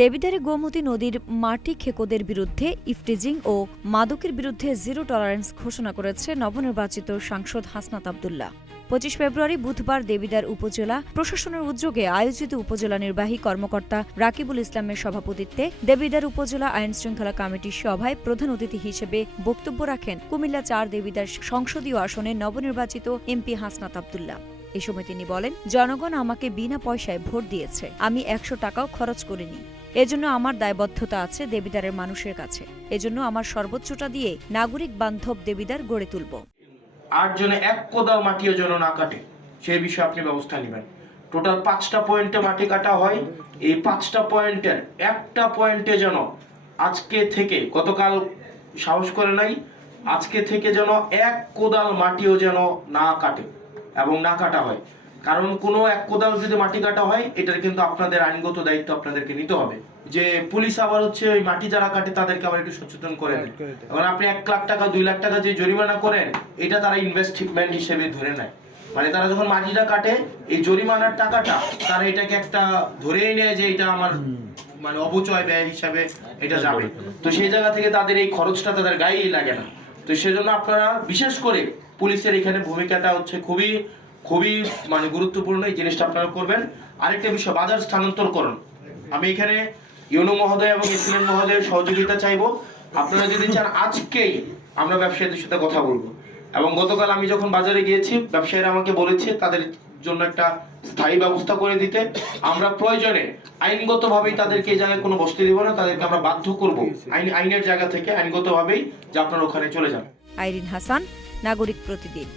দেবিদ্বারে গোমতী নদীর মাটি খেকোদের বিরুদ্ধে ইফটিজিং ও মাদকের বিরুদ্ধে জিরো টলারেন্স ঘোষণা করেছে নবনির্বাচিত সাংসদ হাসনাত আব্দুল্লাহ। 25 ফেব্রুয়ারি বুধবার দেবিদ্বার উপজেলা প্রশাসনের উদ্যোগে আয়োজিত উপজেলা নির্বাহী কর্মকর্তা রাকিবুল ইসলামের সভাপতিত্বে দেবিদ্বার উপজেলা আইন শৃঙ্খলা কমিটির সভায় প্রধান অতিথি হিসেবে বক্তব্য রাখেন কুমিল্লা 4 দেবিদ্বার সংসদীয় আসনে নবনির্বাচিত এমপি হাসনাত আব্দুল্লাহ। এ সময় তিনি বলেন, জনগণ আমাকে বিনা পয়সায় ভোট দিয়েছে, আমি 100 টাকাও খরচ করিনি। এজন্য আমার দায়বদ্ধতা আছে দেবিদ্বারের মানুষের কাছে। এজন্য আমার সর্বোচ্চটা দিয়ে নাগরিক বান্ধব দেবিদ্বার গড়ে তুলব। 8 জনে এক কোদাল মাটিও যেন না কাটে, সেই বিষয়ে আপনি ব্যবস্থা নেবেন। টোটাল 5টা পয়েন্টে মাটি কাটা হয়। এই 5টা পয়েন্টের একটা পয়েন্টে যেন আজকে থেকে, গতকাল সাহস করে নাই, আজকে থেকে যেন এক কোদাল মাটিও যেন না কাটে এবং না কাটা হয়। কারণ কোনো এক কোদাল যদি মাটি কাটা হয়, এটার কিন্তু আপনাদের আইনগত দায়িত্ব আপনাদেরকে নিতে হবে। যে পুলিশ আবার হচ্ছে ওই মাটি যারা কাটে তাদেরকে আবার একটু সচেতন করে দেয়। এবং আপনি 1 লাখ টাকা 2 লাখ টাকা যে জরিমানা করেন, এটা তারা ইনভেস্টমেন্ট হিসেবে ধরে নেয়। মানে তারা যখন মাটিটা কাটে, এই জরিমানার টাকাটা তারা এটাকে একটা ধরেই নেয় যে এটা আমার মানে অপচয় ব্যয় হিসাবে এটা যাবে। তো সেই জায়গা থেকে তাদের এই খরচটা তাদের গায়েই লাগে না। তো সেজন্য আপনারা বিশেষ করে পুলিশের এখানে ভূমিকাটা হচ্ছে খুবই মানে গুরুত্বপূর্ণ। এই জিনিসটা আপনারা করবেন। আরেকটা বিষয়, বাজার স্থানান্তরকরণ। আমি এখানে ইউনো মহোদয় এবং এসিলেন মহোদয়ের সহযোগিতা চাইবো। আপনারা যদি চান, আজকেই আমরা ব্যবসায়ীদের সাথে কথা বলবো। এবং গতকাল আমি যখন বাজারে গিয়েছি, ব্যবসায়ীরা আমাকে বলেছে তাদের জন্য একটা স্থায়ী ব্যবস্থা করে দিতে। আমরা প্রয়োজনে আইনগতভাবেই তাদেরকে এই জায়গায় কোনো বসতে দিব না, তাদেরকে আমরা বাধ্য করব আইনের জায়গা থেকে আইনগতভাবেই যে আপনারা ওখানে চলে যান। আইরিন হাসান, নাগরিক প্রতিদিন।